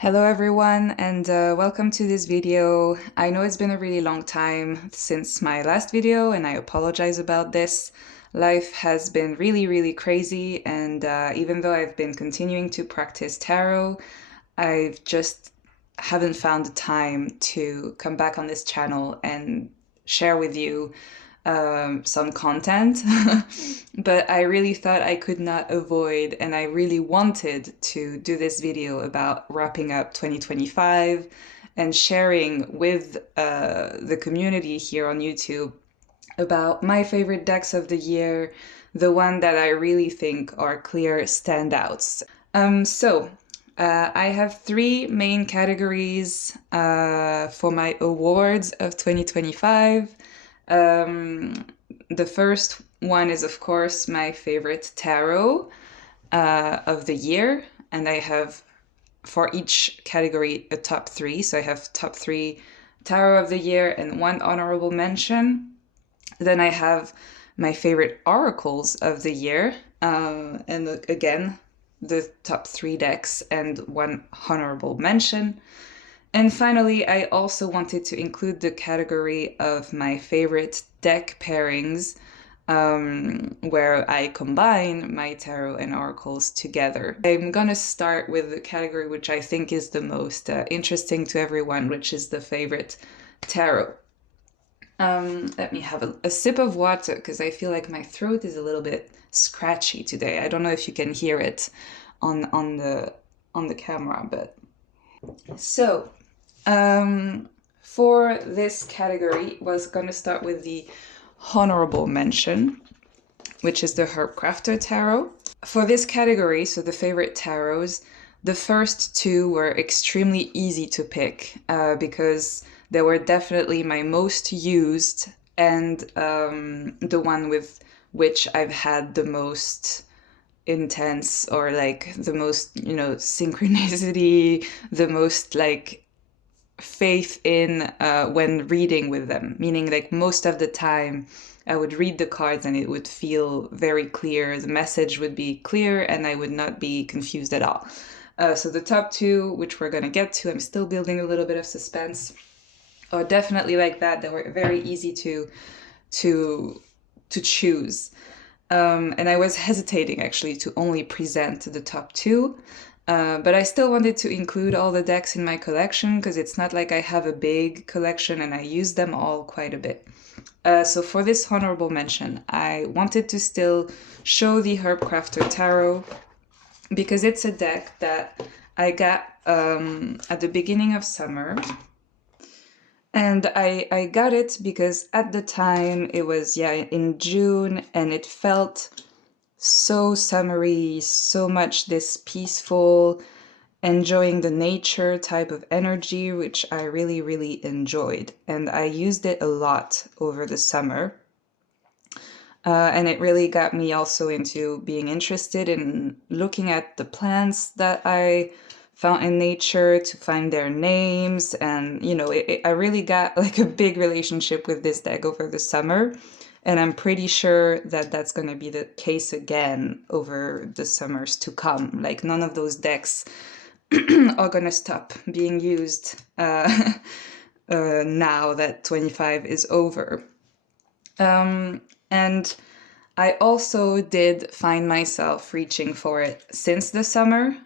Hello everyone and welcome to this video. I know it's been a really long time since my last video and I apologize about this. Life has been really crazy and even though I've been continuing to practice tarot, I've just haven't found the time to come back on this channel and share with you some content. But I really thought I could not avoid, and I really wanted to do this video about wrapping up 2025 and sharing with the community here on YouTube about my favorite decks of the year, the one that I really think are clear standouts. I have three main categories for my awards of 2025. The first one is, of course, my favorite tarot of the year, and I have for each category a top three. So I have top three tarot of the year and one honorable mention. Then I have my favorite oracles of the year, and again, the top three decks and one honorable mention. And finally, I also wanted to include the category of my favorite deck pairings, where I combine my tarot and oracles together. I'm gonna start with the category which I think is the most interesting to everyone, which is the favorite tarot. Let me have a sip of water because I feel like my throat is a little bit scratchy today. I don't know if you can hear it on the camera, but so. For this category, was gonna start with the honorable mention, which is the Herbcrafter tarot. For this category, so the favorite tarots, the first two were extremely easy to pick because they were definitely my most used and the one with which I've had the most intense or like the most, synchronicity, the most like faith in when reading with them, meaning like most of the time I would read the cards and it would feel very clear, the message would be clear and I would not be confused at all. So the top two, which we're gonna get to, I'm still building a little bit of suspense, are definitely like that. They were very easy to choose. And I was hesitating actually to only present the top two. But I still wanted to include all the decks in my collection because it's not like I have a big collection and I use them all quite a bit. So for this honorable mention, I wanted to still show the Herbcrafter Tarot because it's a deck that I got at the beginning of summer. And I got it because at the time it was, in June, and it felt so summery, so much this peaceful, enjoying the nature type of energy, which I really enjoyed. And I used it a lot over the summer. And it really got me also into being interested in looking at the plants that I found in nature to find their names. And, I really got like a big relationship with this deck over the summer. And I'm pretty sure that that's going to be the case again over the summers to come. Like none of those decks are going to stop being used now that 25 is over. And I also did find myself reaching for it since the summer,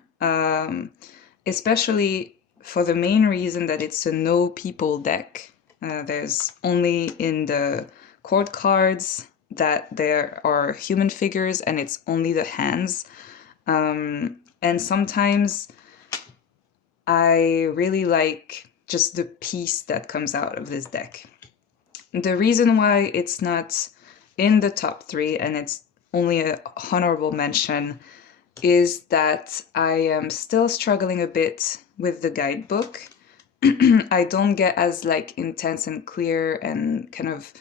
especially for the main reason that it's a no people deck. There's only in the court cards that there are human figures and it's only the hands. And sometimes I really like just the peace that comes out of this deck. The reason why it's not in the top three and it's only a honorable mention is that I am still struggling a bit with the guidebook. I don't get as like intense and clear and kind of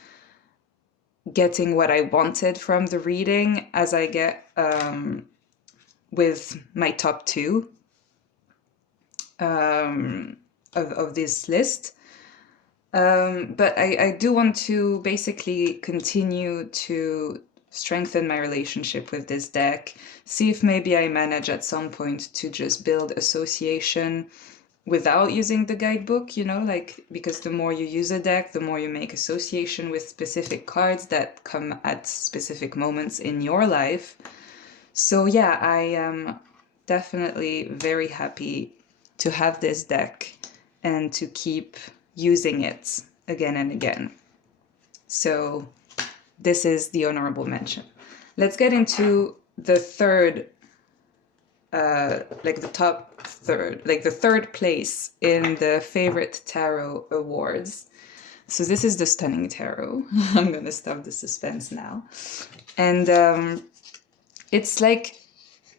getting what I wanted from the reading as I get with my top two of this list. But I do want to basically continue to strengthen my relationship with this deck, see if maybe I manage at some point to just build association without using the guidebook, you know, like, because the more you use a deck, the more you make association with specific cards that come at specific moments in your life. So yeah, I am definitely very happy to have this deck and to keep using it again and again. So this is the honorable mention. Let's get into the third, like the top third, like the third place in the favorite tarot awards. So this is the Stunning Tarot. I'm gonna stop the suspense now. And it's like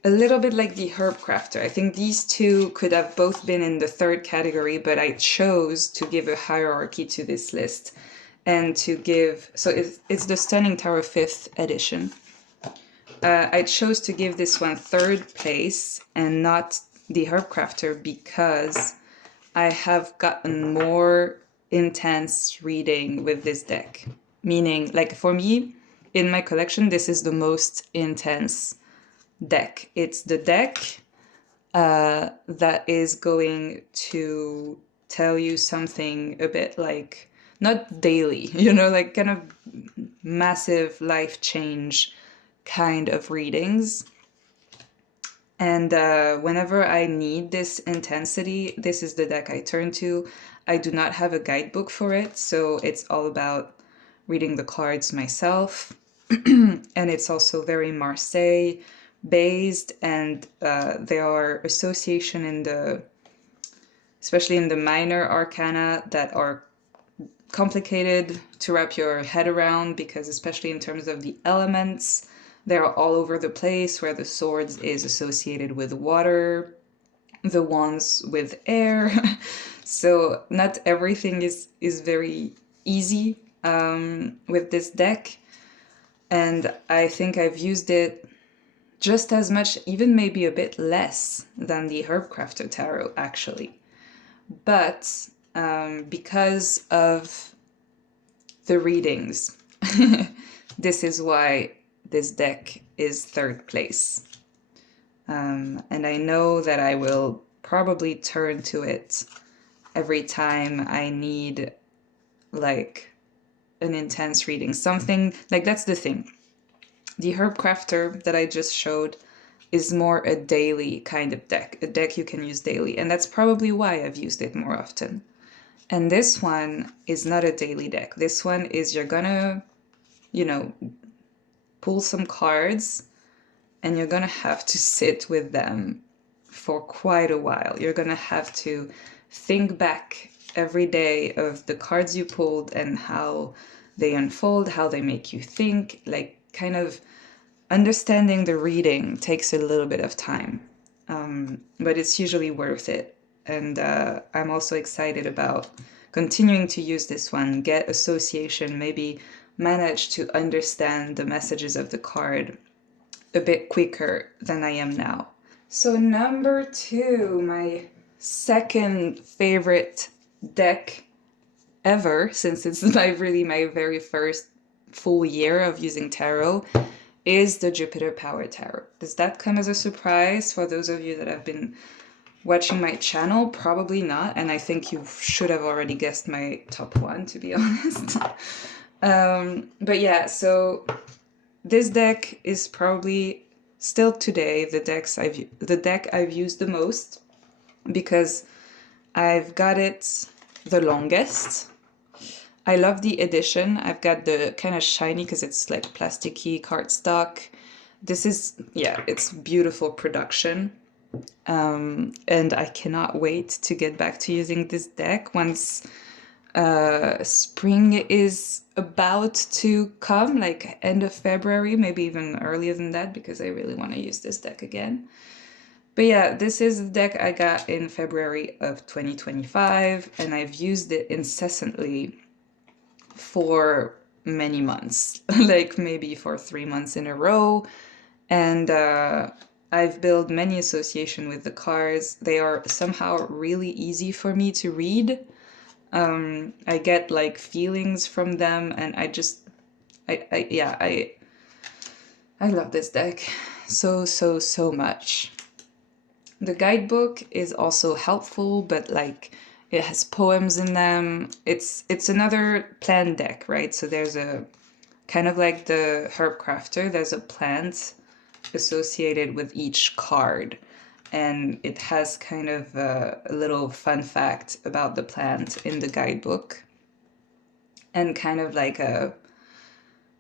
a little bit like the Herbcrafter. I think these two could have both been in the third category, but I chose to give a hierarchy to this list and to give, so it's the Stunning Tarot 5th edition. I chose to give this one third place and not the Herbcrafter because I have gotten more intense reading with this deck. Meaning, like for me, in my collection, this is the most intense deck. It's the deck that is going to tell you something a bit like, not daily, you know, like kind of massive life change kind of readings. And whenever I need this intensity, this is the deck I turn to. I do not have a guidebook for it, so it's all about reading the cards myself. And it's also very Marseille based, and there are association in the, especially in the minor arcana, that are complicated to wrap your head around, because especially in terms of the elements, they're all over the place, where the swords is associated with water, the wands with air. So not everything is very easy with this deck. And I think I've used it just as much, even maybe a bit less than the Herbcrafter Tarot, actually. But because of the readings, this is why this deck is third place. And I know that I will probably turn to it every time I need like an intense reading. Something like, that's the thing. The Herbcrafter that I just showed is more a daily kind of deck, a deck you can use daily. And that's probably why I've used it more often. And this one is not a daily deck. This one is, you're gonna, you know, pull some cards and you're gonna have to sit with them for quite a while. You're gonna have to think back every day of the cards you pulled and how they unfold, how they make you think. Like, kind of understanding the reading takes a little bit of time, but it's usually worth it. And I'm also excited about continuing to use this one, get association, maybe manage to understand the messages of the card a bit quicker than I am now. So number 2, my second favorite deck ever, since it's my very first full year of using tarot, is the Jupiter Power Tarot. Does that come as a surprise for those of you that have been watching my channel? Probably not, and I think you should have already guessed my top 1, to be honest. But yeah, so this deck is probably still today the deck I've used the most, because I've got it the longest. I love the edition. I've got the kind of shiny, because it's like plasticky cardstock. This is, yeah, it's beautiful production. And I cannot wait to get back to using this deck once spring is about to come, like end of February, maybe even earlier than that, because I really want to use this deck again. But yeah, this is the deck I got in February of 2025, and I've used it incessantly for many months, like maybe for 3 months in a row. And I've built many association with the cards. They are somehow really easy for me to read. I get like feelings from them, and I love this deck so much. The guidebook is also helpful, but like it has poems in them. It's another plant deck, right? So there's a kind of like the Herbcrafter, there's a plant associated with each card. And it has kind of a little fun fact about the plant in the guidebook. And kind of like a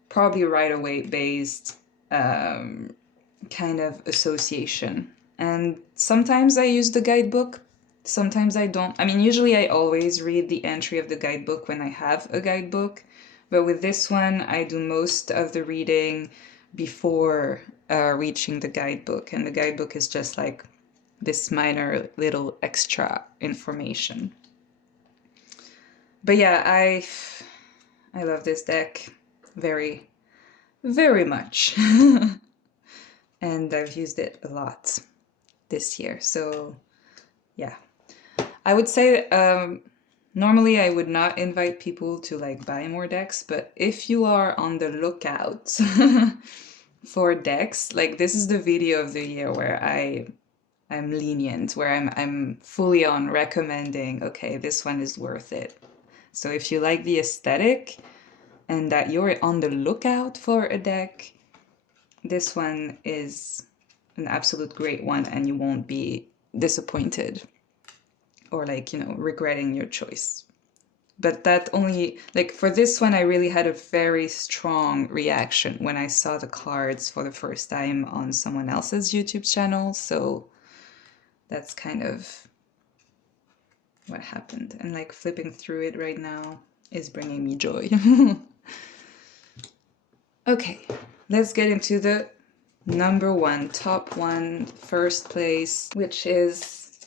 probably Rider-Waite based kind of association. And sometimes I use the guidebook, sometimes I don't. I mean, usually I always read the entry of the guidebook when I have a guidebook, but with this one, I do most of the reading before reaching the guidebook, and the guidebook is just like this minor little extra information. But yeah, I love this deck very, very much. And I've used it a lot this year. So yeah, I would say normally I would not invite people to like buy more decks, but if you are on the lookout for decks, like this is the video of the year where I'm lenient, where I'm fully on recommending, okay, this one is worth it. So if you like the aesthetic and that you're on the lookout for a deck, this one is an absolute great one, and you won't be disappointed or like, you know, regretting your choice. But that only, like for this one, I really had a very strong reaction when I saw the cards for the first time on someone else's YouTube channel. So that's kind of what happened. And like flipping through it right now is bringing me joy. Okay, let's get into the number one, top one, first place, which is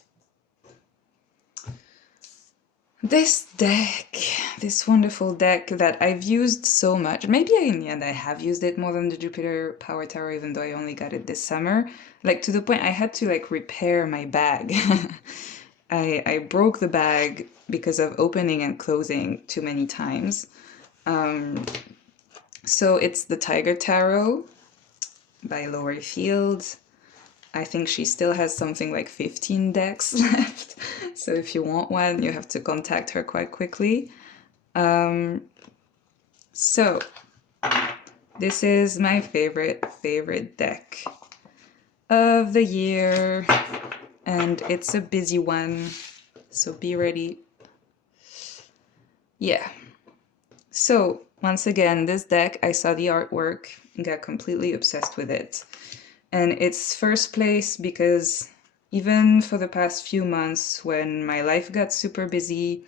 this deck, this wonderful deck that I've used so much. Maybe in the end I have used it more than the Jupiter Power Tower, even though I only got it this summer. Like to the point I had to like repair my bag. I broke the bag because of opening and closing too many times. So it's the Tiger Tarot by Laurie Field. I think she still has something like 15 decks left. So if you want one, you have to contact her quite quickly. So this is my favorite deck of the year. And it's a busy one, so be ready. Yeah. So once again, this deck, I saw the artwork and got completely obsessed with it. And it's first place because even for the past few months when my life got super busy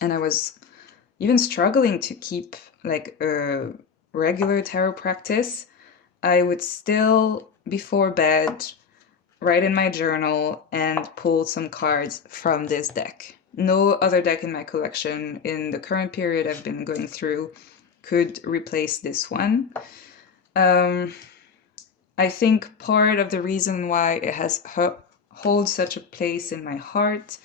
and I was even struggling to keep like a regular tarot practice, I would still, before bed, write in my journal and pull some cards from this deck. No other deck in my collection in the current period I've been going through could replace this one. I think part of the reason why it has holds such a place in my heart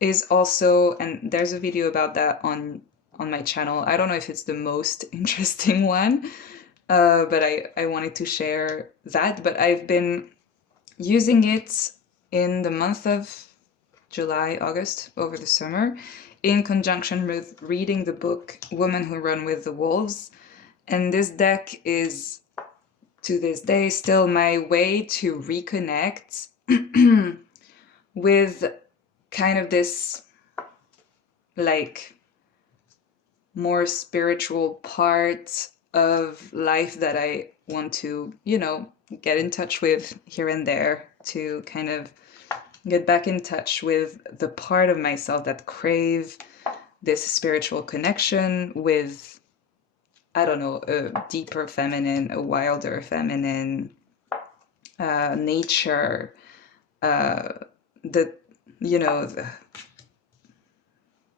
is also, and there's a video about that on my channel. I don't know if it's the most interesting one, but I wanted to share that. But I've been using it in the month of July, August, over the summer, in conjunction with reading the book Women Who Run with the Wolves. And this deck is, to this day, still my way to reconnect with kind of this, like, more spiritual part of life that I want to, you know, get in touch with here and there, to kind of get back in touch with the part of myself that crave this spiritual connection with, I don't know, a deeper feminine, a wilder feminine, nature, the, you know,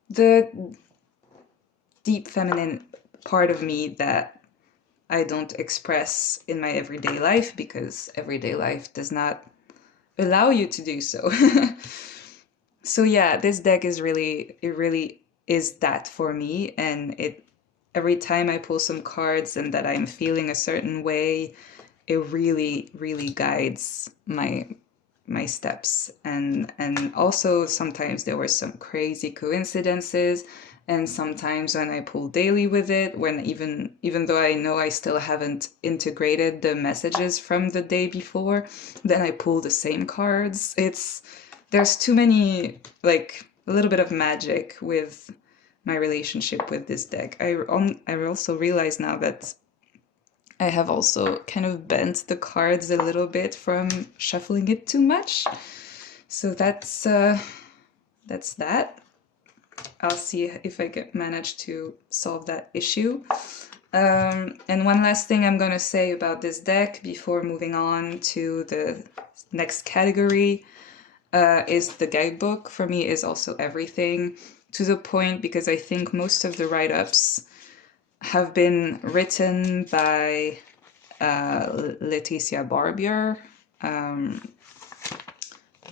the deep feminine part of me that I don't express in my everyday life because everyday life does not allow you to do so. So yeah, this deck is really, it really is that for me. And it, every time I pull some cards and that I'm feeling a certain way, it really, really guides my my steps, and also sometimes there were some crazy coincidences, and sometimes when I pull daily with it, when even though I know I still haven't integrated the messages from the day before, then I pull the same cards. There's too many, like a little bit of magic with my relationship with this deck. I also realize now that I have also kind of bent the cards a little bit from shuffling it too much. So that's that. I'll see if I can manage to solve that issue. And one last thing I'm going to say about this deck before moving on to the next category is the guidebook. For me is also everything, to the point because I think most of the write-ups have been written by Laetitia Barbier,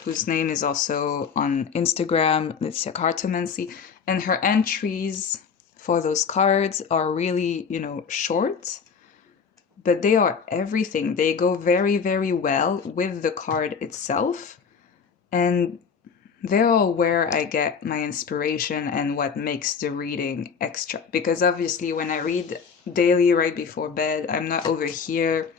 whose name is also on Instagram, Laetitia Cartomancy, and her entries for those cards are really, short, but they are everything. They go very, very well with the card itself, and they're all where I get my inspiration and what makes the reading extra. Because obviously when I read daily right before bed, I'm not over here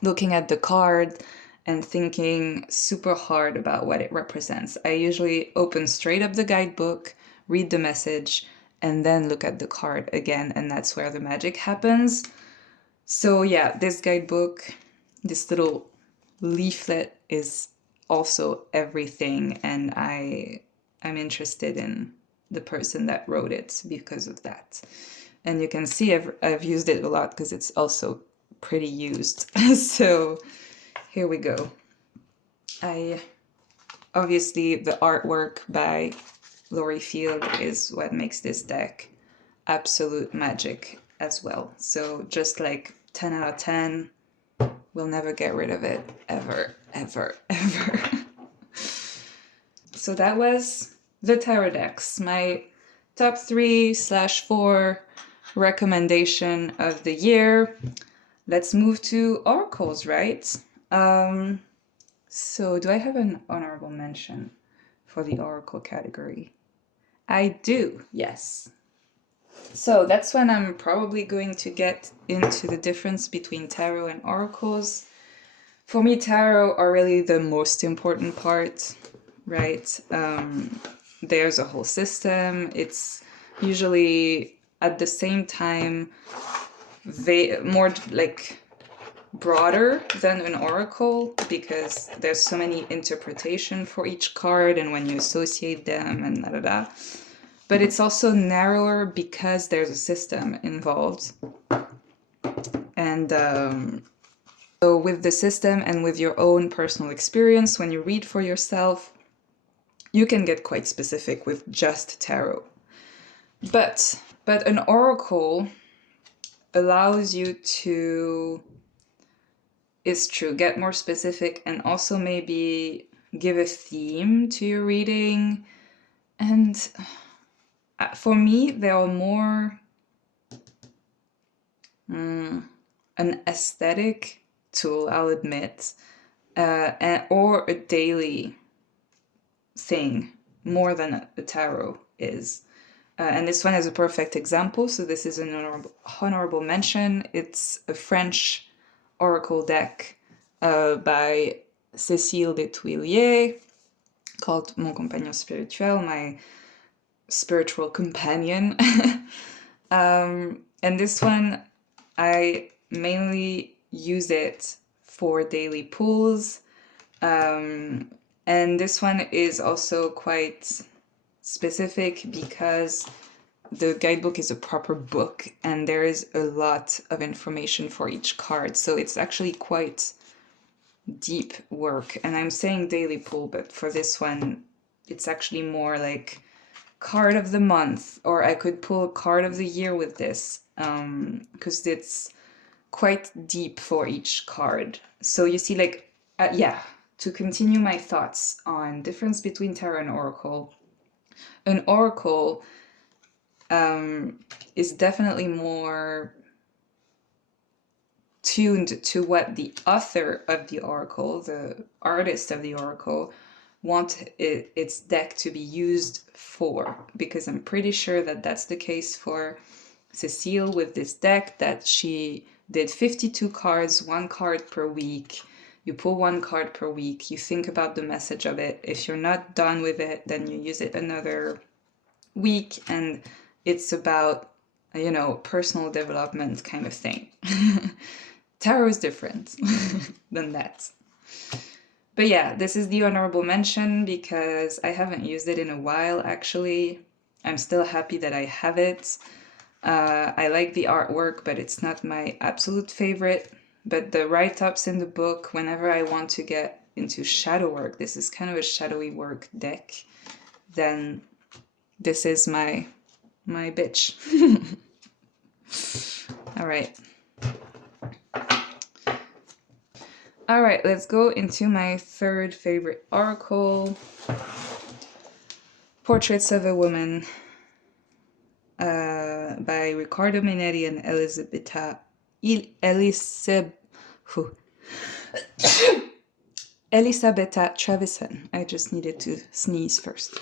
looking at the card and thinking super hard about what it represents. I usually open straight up the guidebook, read the message, and then look at the card again, and that's where the magic happens. So yeah, this guidebook, this little leaflet is also everything, and I'm interested in the person that wrote it because of that. And you can see I've used it a lot because it's also pretty used. So here we go. Obviously the artwork by Laurie Field is what makes this deck absolute magic as well. So just like 10 out of 10, we'll never get rid of it, ever, ever, ever. So that was the tarot decks, my top 3/4 recommendation of the year. Let's move to oracles, right? So do I have an honorable mention for the oracle category? I do, yes. So that's when I'm probably going to get into the difference between tarot and oracles. For me, tarot are really the most important part, right? There's a whole system. It's usually at the same time more like broader than an oracle, because there's so many interpretation for each card and when you associate them and da da da. But it's also narrower because there's a system involved. And so with the system and with your own personal experience, when you read for yourself, you can get quite specific with just tarot. But an oracle allows you to, it's true, get more specific and also maybe give a theme to your reading. And for me, they are more an aesthetic tool, I'll admit, or a daily thing more than a tarot is. And this one is a perfect example. So this is an honorable mention. It's a French oracle deck by Cécile Desthuilliers called Mon compagnon spirituel, my spiritual companion. And this one, I mainly use it for daily pulls. And this one is also quite specific because the guidebook is a proper book and there is a lot of information for each card. So it's actually quite deep work. And I'm saying daily pull, but for this one, it's actually more like card of the month, or I could pull a card of the year with this, because it's quite deep for each card. So you see, like, to continue my thoughts on difference between tarot and oracle, an oracle is definitely more tuned to what the author of the oracle, the artist of the oracle, want its deck to be used for, because I'm pretty sure that that's the case for Cécile with this deck, that she did 52 cards, 1 card per week. You pull 1 card per week, you think about the message of it. If you're not done with it, then you use it another week, and it's about, you know, personal development kind of thing. Tarot is different than that. But yeah, this is the honorable mention because I haven't used it in a while, actually. I'm still happy that I have it. I like the artwork, but it's not my absolute favorite. But the write-ups in the book, whenever I want to get into shadow work, this is kind of a shadowy work deck, then this is my bitch. All right. All right, let's go into my third favorite oracle, Portraits of a Woman, by Riccardo Minetti and Elisabetta Trevisan. I just needed to sneeze first.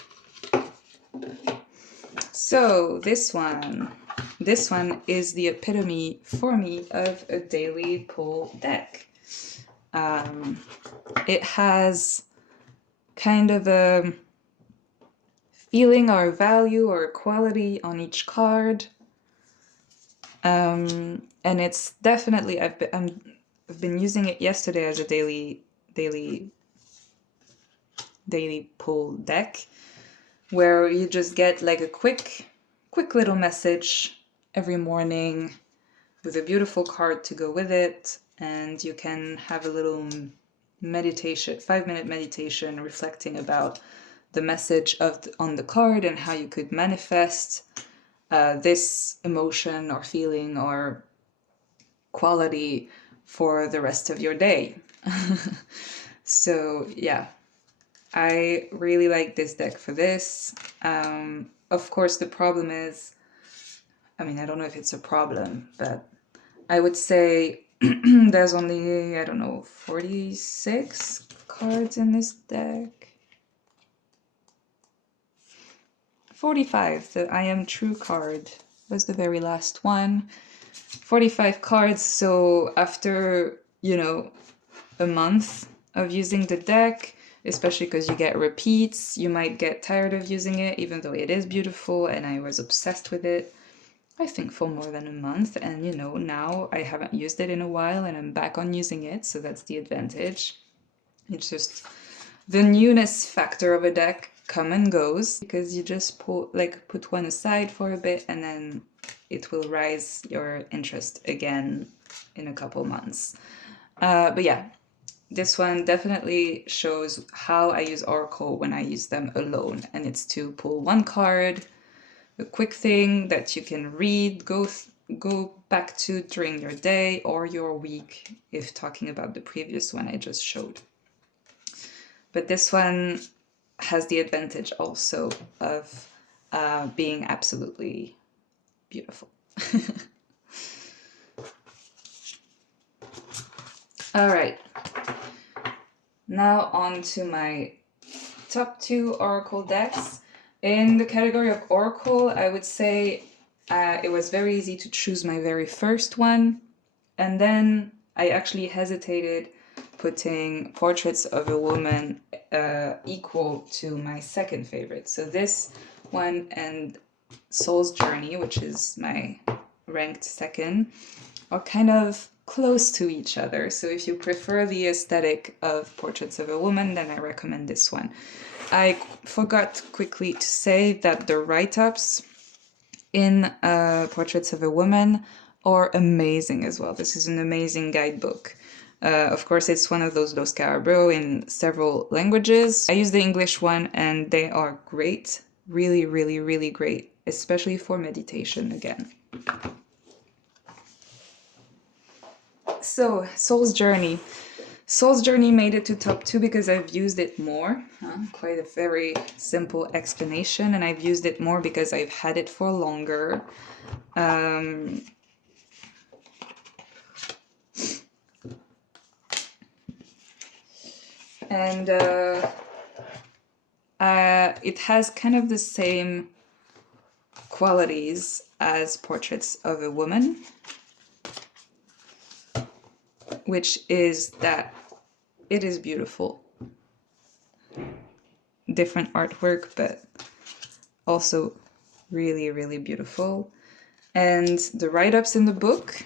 So this one is the epitome for me of a daily pull deck. It has kind of a feeling or value or quality on each card. And it's definitely, I've been using it yesterday as a daily pull deck, where you just get like a quick little message every morning with a beautiful card to go with it, and you can have a little meditation, 5-minute meditation, reflecting about the message on the card and how you could manifest this emotion or feeling or quality for the rest of your day. So yeah, I really like this deck for this. Of course, the problem is, I mean, I don't know if it's a problem, but I would say there's only, I don't know, 46 cards in this deck. 45, the I Am True card was the very last one. 45 cards, so after, you know, a month of using the deck, especially because you get repeats, you might get tired of using it, even though it is beautiful and I was obsessed with it, I think, for more than a month. And, you know, now I haven't used it in a while and I'm back on using it, so that's the advantage. It's just the newness factor of a deck come and goes, because you just put one aside for a bit and then it will rise your interest again in a couple months. But yeah, this one definitely shows how I use Oracle when I use them alone, and it's to pull 1 card, a quick thing that you can read, go back to during your day or your week, if talking about the previous one I just showed. But this one has the advantage also of being absolutely beautiful. All right, now on to my top 2 Oracle decks. In the category of Oracle, I would say it was very easy to choose my very first one, and then I actually hesitated putting Portraits of a Woman equal to my second favorite. So this one and Soul's Journey, which is my ranked second, are kind of close to each other. So if you prefer the aesthetic of Portraits of a Woman, then I recommend this one. I forgot quickly to say that the write-ups in Portraits of a Woman are amazing as well. This is an amazing guidebook. Of course, it's one of those Los Carabro in several languages. I use the English one and they are great. Really, really, really great, especially for meditation again. So, Soul's Journey. Soul's Journey made it to top 2 because I've used it more. Quite a very simple explanation, and I've used it more because I've had it for longer. And it has kind of the same qualities as Portraits of a Woman, which is that it is beautiful. Different artwork, but also really, really beautiful. And the write-ups in the book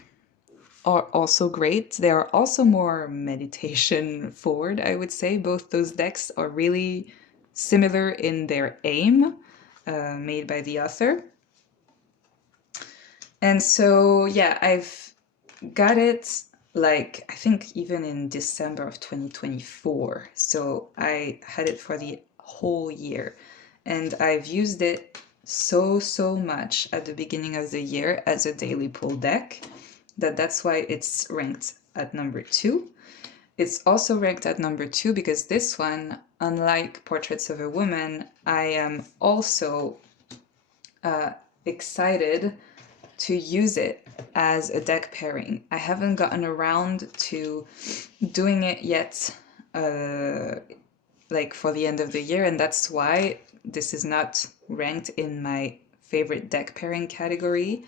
are also great. They are also more meditation forward, I would say. Both those decks are really similar in their aim, made by the author. And so, yeah, I've got it, like, I think even in December of 2024. So I had it for the whole year. And I've used it so much at the beginning of the year as a daily pull deck that's why it's ranked at number 2. It's also ranked at number 2 because this one, unlike Portraits of a Woman, I am also excited to use it as a deck pairing. I haven't gotten around to doing it yet, like for the end of the year, and that's why this is not ranked in my favorite deck pairing category,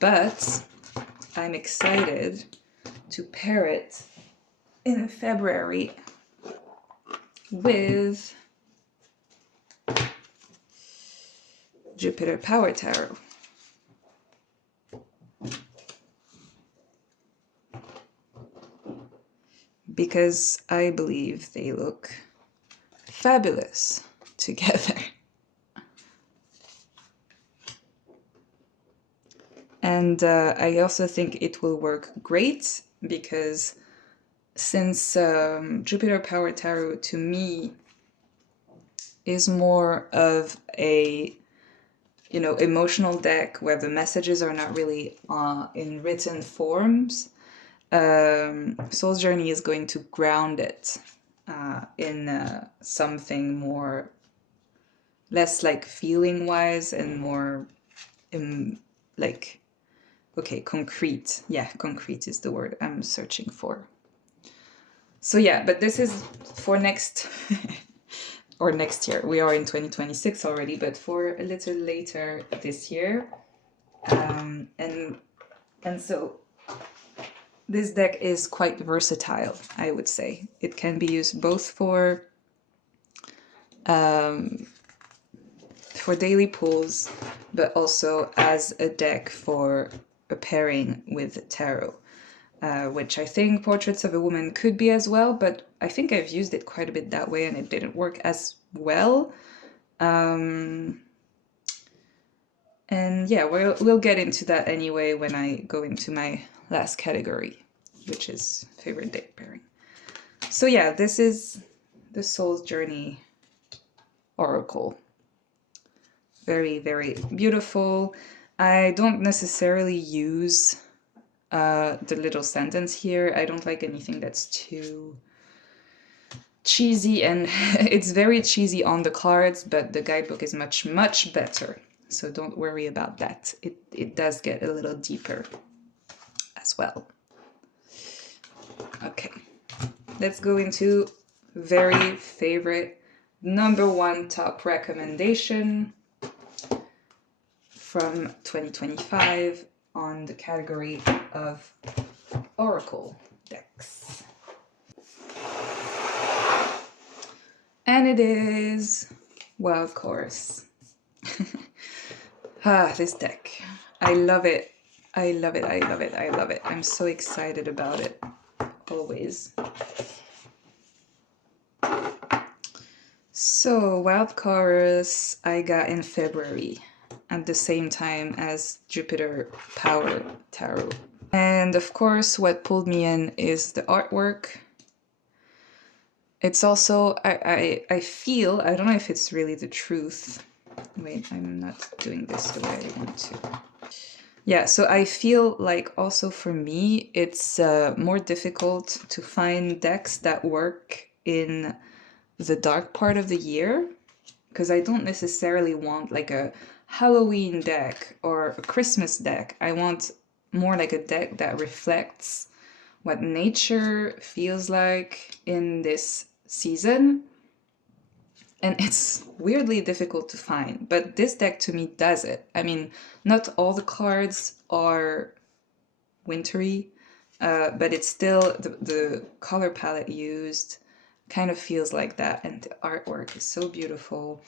but I'm excited to pair it in February with Jupiter Power Tarot. Because I believe they look fabulous together. And I also think it will work great because since Jupiter Power Tarot to me is more of a, you know, emotional deck where the messages are not really in written forms, Soul's Journey is going to ground it in something more, less like feeling wise and more like, okay, concrete. Yeah, concrete is the word I'm searching for. So yeah, but this is for next or next year. We are in 2026 already, but for a little later this year. And so this deck is quite versatile, I would say. It can be used both for daily pulls, but also as a deck for a pairing with tarot, which I think Portraits of a Woman could be as well, but I think I've used it quite a bit that way and it didn't work as well. And yeah, we'll get into that anyway when I go into my last category, which is favorite deck pairing. So yeah, this is the Soul's Journey Oracle. Very, very beautiful. I don't necessarily use the little sentence here. I don't like anything that's too cheesy, and it's very cheesy on the cards, but the guidebook is much better. So don't worry about that. It does get a little deeper as well. Okay, let's go into very favorite #1 top recommendation from 2025 on the category of Oracle decks. And it is Wild Chorus. This deck. I love it. I love it. I love it. I love it. I'm so excited about it. Always. So, Wild Chorus I got in February at the same time as Jupiter Power Tarot. And of course, what pulled me in is the artwork. It's also, I feel, I don't know if it's really the truth. Wait, I'm not doing this the way I want to. Yeah, so I feel like also for me, it's more difficult to find decks that work in the dark part of the year, because I don't necessarily want like a Halloween deck or a Christmas deck. I want more like a deck that reflects what nature feels like in this season, and it's weirdly difficult to find, but this deck to me does it. I mean, not all the cards are wintry, but it's still, the color palette used kind of feels like that, and the artwork is so beautiful.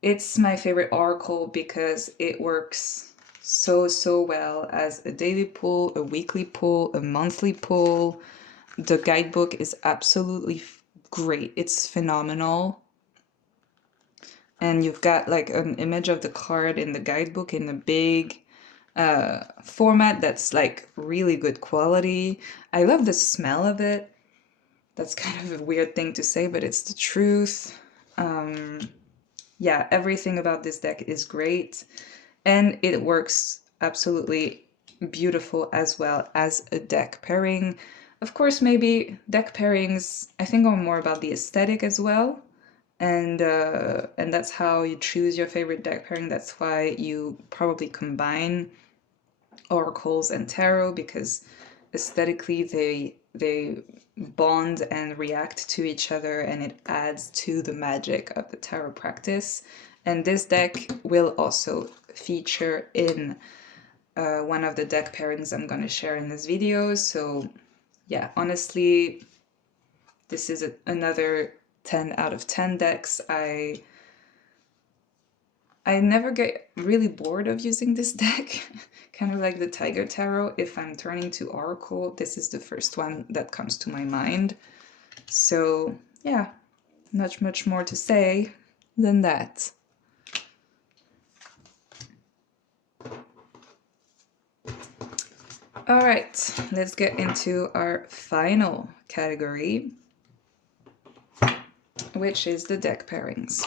It's my favorite oracle because it works so well as a daily pull, a weekly pull, a monthly pull. The guidebook is absolutely great. It's phenomenal. And you've got like an image of the card in the guidebook in a big format that's like really good quality. I love the smell of it. That's kind of a weird thing to say, but it's the truth. Yeah, everything about this deck is great, and it works absolutely beautiful as well as a deck pairing. Of course, maybe deck pairings, I think, are more about the aesthetic as well, and that's how you choose your favorite deck pairing. That's why you probably combine oracles and tarot, because aesthetically they bond and react to each other, and it adds to the magic of the tarot practice. And this deck will also feature in one of the deck pairings I'm going to share in this video. So yeah, honestly, this is another 10 out of 10 decks. I never get really bored of using this deck. Kind of like the Tiger Tarot. If I'm turning to Oracle, this is the first one that comes to my mind. So yeah, not much more to say than that. All right, let's get into our final category, which is the deck pairings.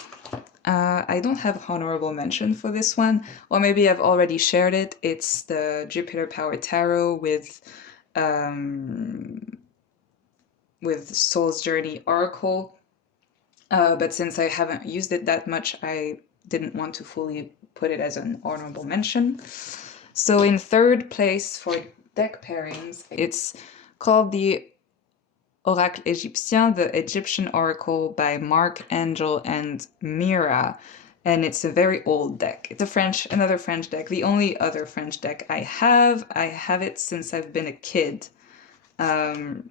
I don't have honorable mention for this one, or maybe I've already shared it. It's the Jupiter Power Tarot with Soul's Journey Oracle. But since I haven't used it that much, I didn't want to fully put it as an honorable mention. So in third place for deck pairings, it's called the Oracle égyptien, the Egyptian Oracle by Mark Angel and Mira. And it's a very old deck. It's another French deck. The only other French deck I have it since I've been a kid. And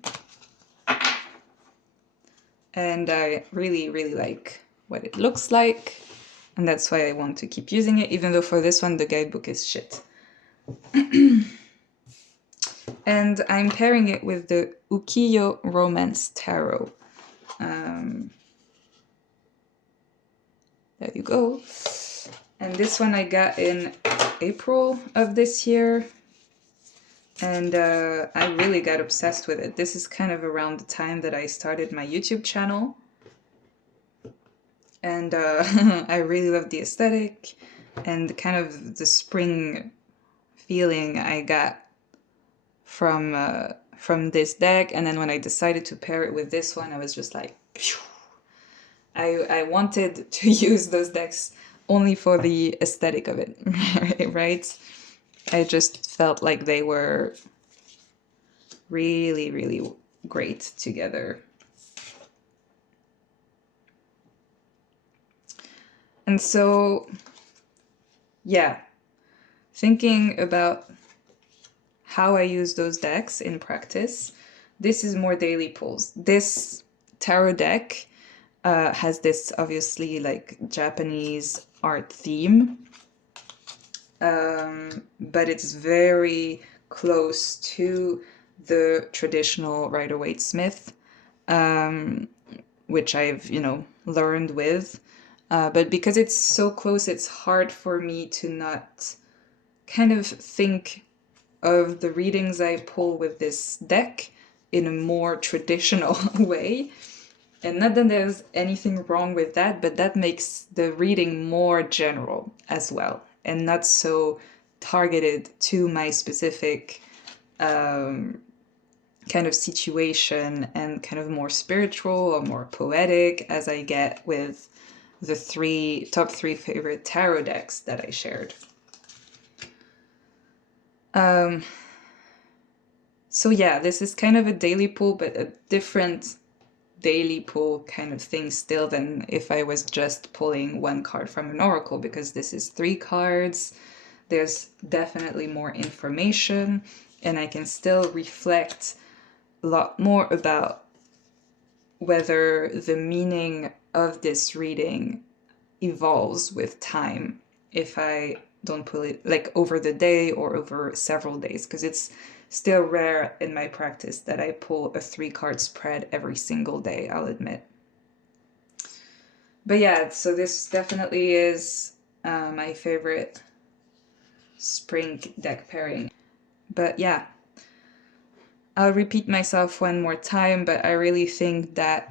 I really like what it looks like. And that's why I want to keep using it, even though for this one the guidebook is shit. And I'm pairing it with the Ukiyo Romance Tarot. There you go. And this one I got in April of this year. And I really got obsessed with it. This is kind of around the time that I started my YouTube channel. And I really love the aesthetic and kind of the spring feeling I got from this deck. And then when I decided to pair it with this one, I was just like, phew. I wanted to use those decks only for the aesthetic of it, right? I just felt like they were really great together. And so, yeah, thinking about how I use those decks in practice, this is more daily pulls. This tarot deck has this obviously like Japanese art theme, but it's very close to the traditional Rider-Waite-Smith, which I've, learned with. But because it's so close, it's hard for me to not kind of think of the readings I pull with this deck in a more traditional way. And not that there's anything wrong with that, but that makes the reading more general as well, and not so targeted to my specific kind of situation, and kind of more spiritual or more poetic as I get with the top three favorite tarot decks that I shared. So yeah, this is kind of a daily pull, but a different daily pull kind of thing still than if I was just pulling one card from an oracle, because this is 3 cards. There's definitely more information, and I can still reflect a lot more about whether the meaning of this reading evolves with time if I don't pull it like over the day or over several days, because it's still rare in my practice that I pull a 3 card spread every single day, I'll admit. But yeah, so this definitely is my favorite spring deck pairing. But yeah, I'll repeat myself one more time, but I really think that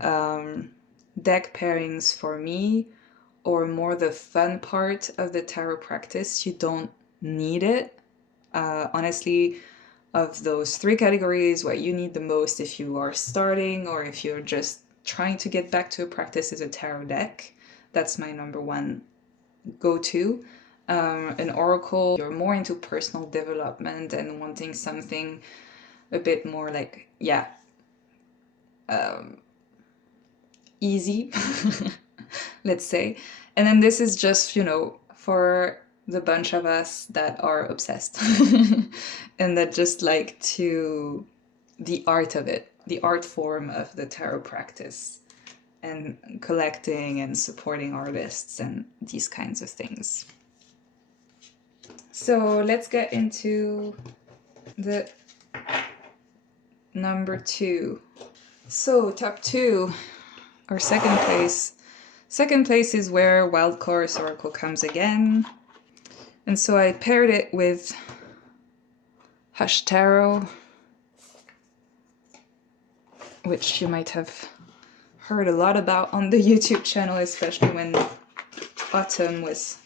deck pairings for me, or more the fun part of the tarot practice, you don't need it. Honestly, of those 3 categories, what you need the most if you are starting or if you're just trying to get back to a practice is a tarot deck. That's my number one go-to. An oracle, you're more into personal development and wanting something a bit more like, yeah, easy, let's say. And then this is just, you know, for the bunch of us that are obsessed and that just like to the art of it, the art form of the tarot practice, and collecting and supporting artists and these kinds of things. So let's get into the number 2. So top 2, or second place. Second place is where Wild Chorus Oracle comes again. And so I paired it with Hush Tarot, which you might have heard a lot about on the YouTube channel, especially when autumn was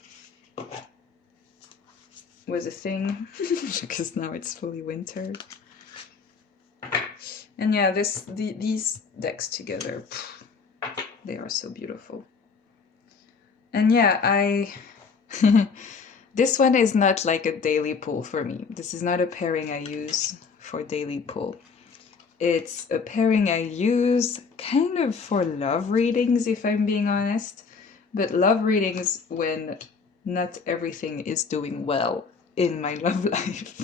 a thing, because now it's fully winter. And yeah, these decks together, they are so beautiful. And yeah, this one is not like a daily pull for me. This is not a pairing I use for daily pull. It's a pairing I use kind of for love readings, if I'm being honest. But love readings when not everything is doing well in my love life.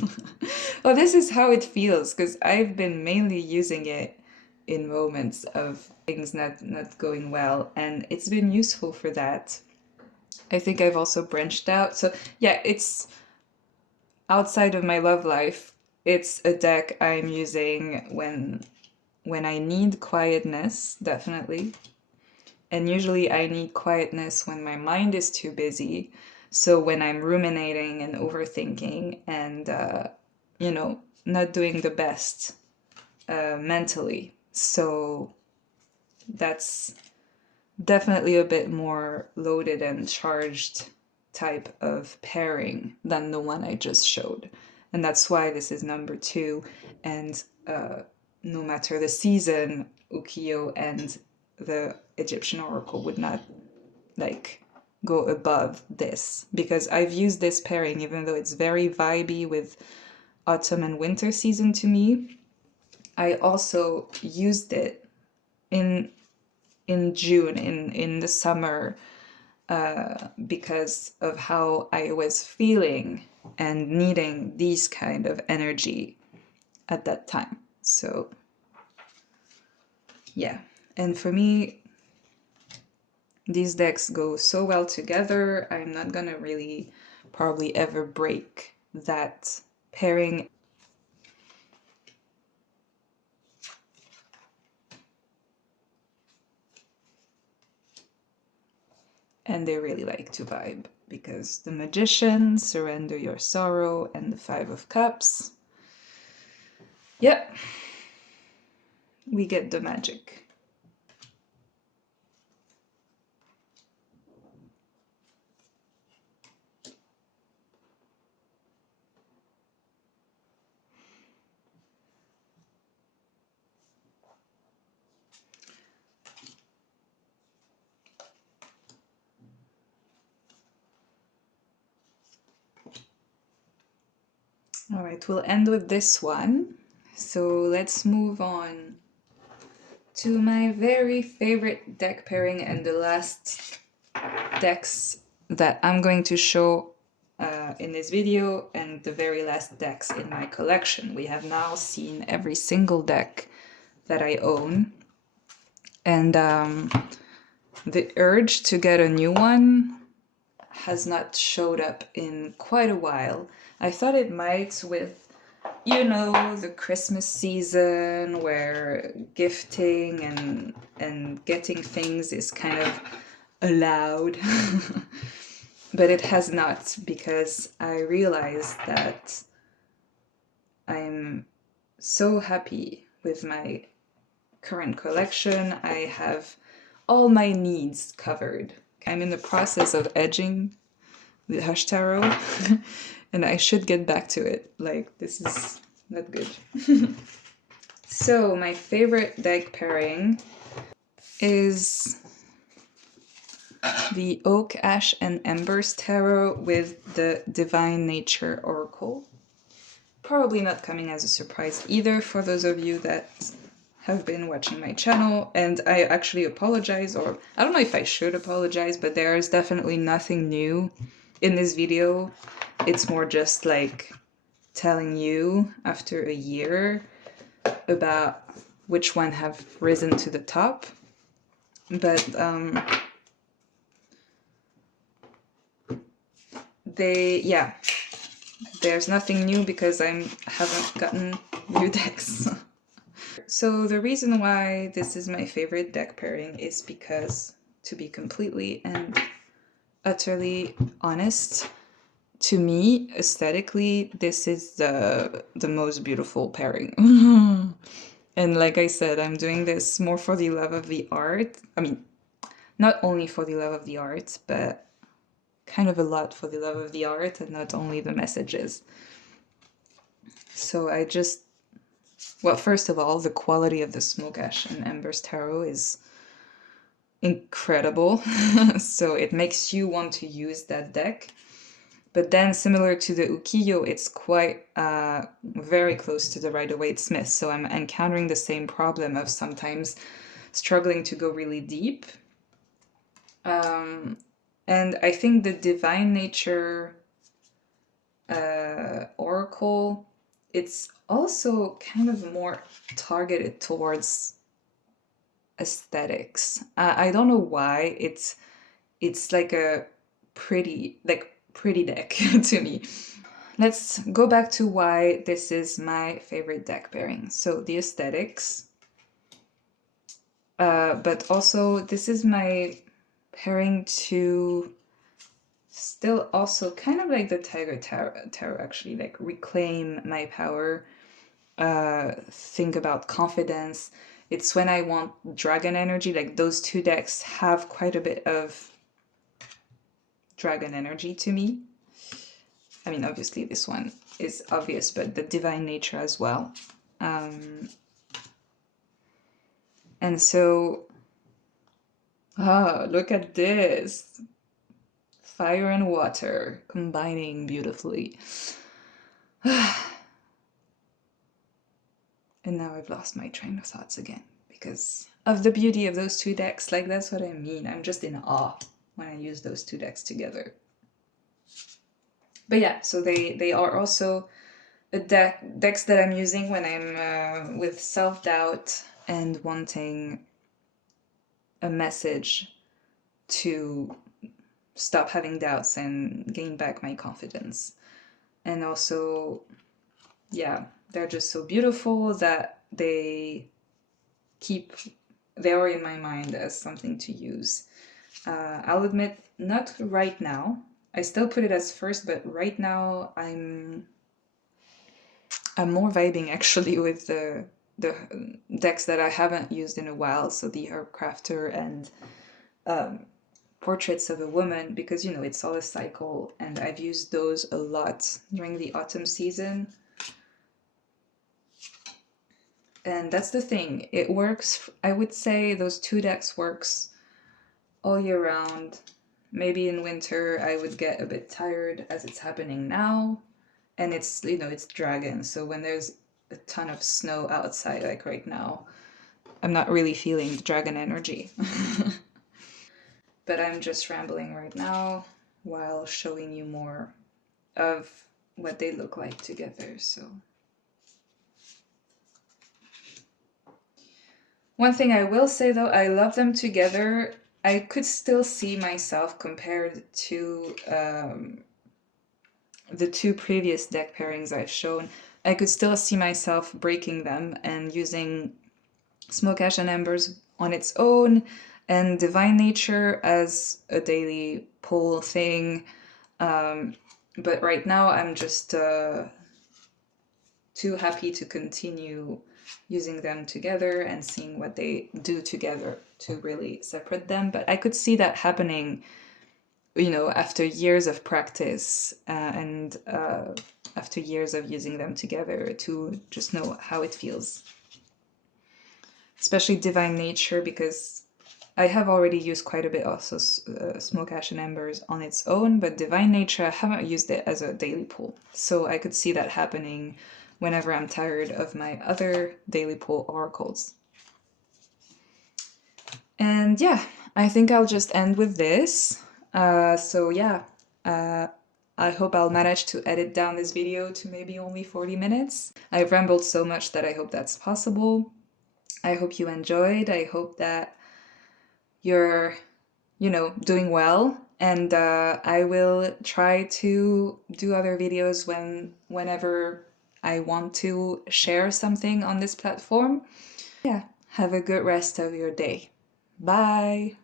Well, this is how it feels, because I've been mainly using it in moments of things not going well, and it's been useful for that. I think I've also branched out. So yeah, it's outside of my love life. It's a deck I'm using when I need quietness, definitely. And usually I need quietness when my mind is too busy. So when I'm ruminating and overthinking and, you know, not doing the best mentally. So that's definitely a bit more loaded and charged type of pairing than the one I just showed. And that's why this is number 2. And no matter the season, Ukiyo and the Egyptian oracle would not like go above this, because I've used this pairing even though it's very vibey with autumn and winter season to me. I also used it in June, in the summer, because of how I was feeling and needing these kind of energy at that time. So yeah, and for me, these decks go so well together. I'm not gonna really probably ever break that pairing. And they really like to vibe, because the Magician, Surrender Your Sorrow, and the 5 of Cups. Yep, we get the magic. All right, we'll end with this one. So let's move on to my very favorite deck pairing and the last decks that I'm going to show in this video, and the very last decks in my collection. We have now seen every single deck that I own, and the urge to get a new one has not showed up in quite a while. I thought it might with, you know, the Christmas season where gifting and getting things is kind of allowed. But it has not, because I realized that I'm so happy with my current collection. I have all my needs covered. I'm in the process of edging the Hush Tarot, and I should get back to it. Like, this is not good. So, my favorite deck pairing is the Oak, Ash and Embers Tarot with the Divine Nature Oracle. Probably not coming as a surprise either for those of you that have been watching my channel, and I actually apologize, or I don't know if I should apologize, but there is definitely nothing new in this video. It's more just like telling you after a year about which one have risen to the top. But there's nothing new because I haven't gotten new decks. So the reason why this is my favorite deck pairing is because, to be completely and utterly honest, to me, aesthetically, this is the most beautiful pairing. And like I said, I'm doing this more for the love of the art. I mean, not only for the love of the art, but kind of a lot for the love of the art and not only the messages. So I just, well, first of all, the quality of the Smoke, Ash and Embers Tarot is incredible. So it makes you want to use that deck. But then, similar to the Ukiyo, it's quite very close to the Rider-Waite Smith. So I'm encountering the same problem of sometimes struggling to go really deep. And I think the Divine Nature Oracle, it's also kind of more targeted towards aesthetics. I don't know why. It's like a pretty deck to me. Let's go back to why this is my favorite deck pairing. So the aesthetics, but also this is my pairing to still also kind of like the Tiger Tarot actually, like reclaim my power, think about confidence. It's when I want dragon energy, like those two decks have quite a bit of dragon energy to me. I mean, obviously this one is obvious, but the Divine Nature as well. And so, look at this. Fire and water combining beautifully. And now I've lost my train of thoughts again because of the beauty of those two decks. Like, that's what I mean. I'm just in awe when I use those two decks together. But yeah, so they are also decks that I'm using when I'm with self-doubt and wanting a message to stop having doubts and gain back my confidence. And also, yeah, they're just so beautiful that they are in my mind as something to use. I'll admit, not right now. I still put it as first, but right now I'm more vibing actually with the decks that I haven't used in a while, so the Herbcrafter and Portraits of a Woman, because, you know, it's all a cycle, and I've used those a lot during the autumn season. And that's the thing, it works, I would say those two decks works all year round. Maybe in winter I would get a bit tired, as it's happening now, and it's, you know, it's dragon, so when there's a ton of snow outside, like right now. I'm not really feeling the dragon energy. But I'm just rambling right now while showing you more of what they look like together. So one thing I will say though, I love them together. I could still see myself compared to the two previous deck pairings I've shown. I could still see myself breaking them and using Smoke, Ash and Embers on its own and Divine Nature as a daily pull thing. But right now I'm just too happy to continue using them together and seeing what they do together to really separate them. But I could see that happening, you know, after years of practice and after years of using them together to just know how it feels. Especially Divine Nature, because I have already used quite a bit also Smoke, Ash and Embers on its own, but Divine Nature, I haven't used it as a daily pull. So I could see that happening whenever I'm tired of my other daily pull oracles. And yeah, I think I'll just end with this. So yeah, I hope I'll manage to edit down this video to maybe only 40 minutes. I've rambled so much that I hope that's possible. I hope you enjoyed. I hope that you're, you know, doing well. And I will try to do other videos whenever I want to share something on this platform. Yeah, have a good rest of your day. Bye!